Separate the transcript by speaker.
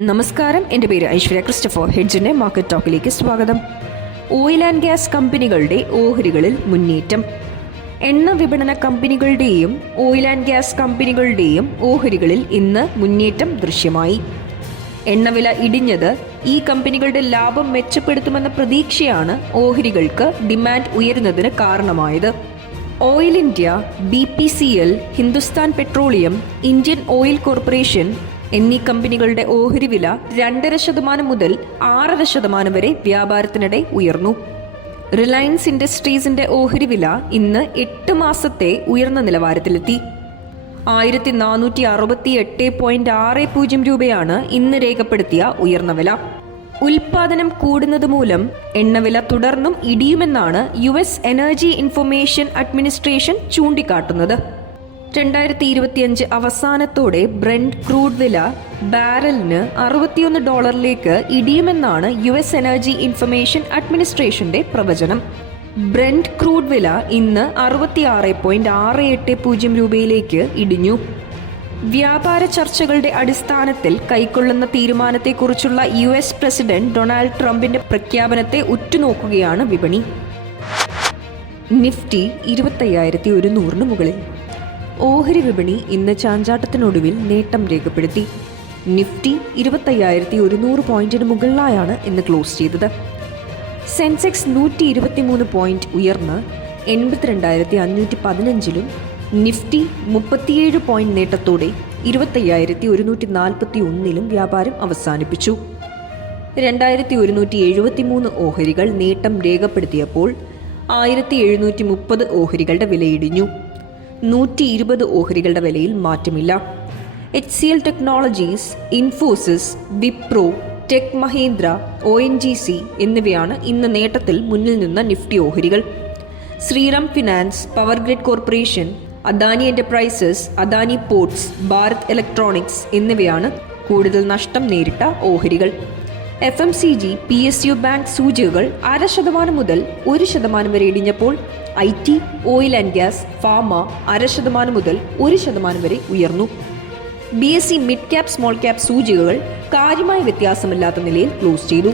Speaker 1: നമസ്കാരം. എന്റെ പേര് ഐശ്വര്യ ക്രിസ്റ്റഫോ ഹെഡ്ജിന്റെ മാർക്കറ്റ് ടോക്കിലേക്ക് സ്വാഗതം. ഓയിൽ ആൻഡ് ഗ്യാസ് കമ്പനികളുടെ ഓഹരികളിൽ മുന്നേറ്റം. എണ്ണ വിപണന കമ്പനികളുടെയും ഓയിൽ ആൻഡ് ഗ്യാസ് കമ്പനികളുടെയും ഓഹരികളിൽ ഇന്ന് മുന്നേറ്റം ദൃശ്യമായി. എണ്ണവില ഇടിഞ്ഞത് ഈ കമ്പനികളുടെ ലാഭം മെച്ചപ്പെടുത്തുമെന്ന പ്രതീക്ഷയാണ് ഓഹരികൾക്ക് ഡിമാൻഡ് ഉയരുന്നതിന് കാരണമായത്. Oil India B P C L Hindustan petroleum Indian oil corporation എന്നീ കമ്പനികളുടെ ഓഹരി വില രണ്ടര ശതമാനം മുതൽ ആറര ശതമാനം വരെ വ്യാപാരത്തിനിടെ ഉയർന്നു. റിലയൻസ് ഇൻഡസ്ട്രീസിന്റെ ഓഹരി വില ഇന്ന് എട്ട് മാസത്തെ ഉയർന്ന നിലവാരത്തിലെത്തി. ആയിരത്തി നാനൂറ്റി അറുപത്തി എട്ട് പോയിന്റ് ആറ് പൂജ്യം രൂപയാണ് ഇന്ന് രേഖപ്പെടുത്തിയ ഉയർന്ന വില. ഉൽപാദനം കൂടുന്നത് മൂലം എണ്ണവില തുടർന്നും ഇടിയുമെന്നാണ് U S energy information administration ചൂണ്ടിക്കാട്ടുന്നത്. രണ്ടായിരത്തി ഇരുപത്തിയഞ്ച് അവസാനത്തോടെ ബ്രെൻഡ് ക്രൂഡ് വില ബാരലിന് അറുപത്തിയൊന്ന് ഡോളറിലേക്ക് ഇടിയുമെന്നാണ് യു എസ് എനർജി ഇൻഫർമേഷൻ അഡ്മിനിസ്ട്രേഷന്റെ പ്രവചനം. ബ്രെൻഡ് ക്രൂഡ് വില ഇന്ന് അറുപത്തിയാറ് പോയിന്റ് ആറ് എട്ട് പൂജ്യം രൂപയിലേക്ക് ഇടിഞ്ഞു. വ്യാപാര ചർച്ചകളുടെ അടിസ്ഥാനത്തിൽ കൈക്കൊള്ളുന്ന തീരുമാനത്തെക്കുറിച്ചുള്ള യു എസ് പ്രസിഡന്റ് ഡൊണാൾഡ് ട്രംപിന്റെ പ്രഖ്യാപനത്തെ ഉറ്റുനോക്കുകയാണ് വിപണി. നിഫ്റ്റി ഇരുപത്തയ്യായിരത്തി ഒരുന്നൂറിന് മുകളിൽ. ഓഹരി വിപണി ഇന്ന് ചാഞ്ചാട്ടത്തിനൊടുവിൽ നേട്ടം രേഖപ്പെടുത്തി. നിഫ്റ്റി ഇരുപത്തയ്യായിരത്തി ഒരുന്നൂറ് പോയിന്റിന് മുകളിലായാണ് ഇന്ന് ക്ലോസ് ചെയ്തത്. സെൻസെക്സ് നൂറ്റി ഇരുപത്തിമൂന്ന് പോയിന്റ് ഉയർന്ന് എൺപത്തിരണ്ടായിരത്തി അഞ്ഞൂറ്റി പതിനഞ്ചിലും നിഫ്റ്റി മുപ്പത്തിയേഴ് പോയിന്റ് നേട്ടത്തോടെ ഇരുപത്തയ്യായിരത്തി ഒരുന്നൂറ്റി നാൽപ്പത്തി ഒന്നിലും വ്യാപാരം അവസാനിപ്പിച്ചു. രണ്ടായിരത്തി ഒരുന്നൂറ്റി എഴുപത്തി മൂന്ന് ഓഹരികൾ നേട്ടം രേഖപ്പെടുത്തിയപ്പോൾ ആയിരത്തി എഴുന്നൂറ്റി മുപ്പത് ഓഹരികളുടെ വിലയിടിഞ്ഞു. നൂറ്റി ഇരുപത് ഓഹരികളുടെ വിലയിൽ മാറ്റമില്ല. H C L technologies Infosys Wipro tech Mahindra O N G C എന്നിവയാണ് ഇന്ന് നേട്ടത്തിൽ മുന്നിൽ നിന്ന നിഫ്റ്റി ഓഹരികൾ. Shriram finance power grid corporation Adani enterprises Adani ports Bharat electronics എന്നിവയാണ് കൂടുതൽ നഷ്ടം നേരിട്ട ഓഹരികൾ. F M C G P S U bank സൂചികകൾ അര ശതമാനം മുതൽ ഒരു ശതമാനം വരെ ഇടിഞ്ഞപ്പോൾ I T oil and gas pharma അര ശതമാനം മുതൽ ഒരു ശതമാനം വരെ ഉയർന്നു. B S C mid cap small cap സൂചികകൾ കാര്യമായ വ്യത്യാസമില്ലാത്ത നിലയിൽ ക്ലോസ് ചെയ്തു.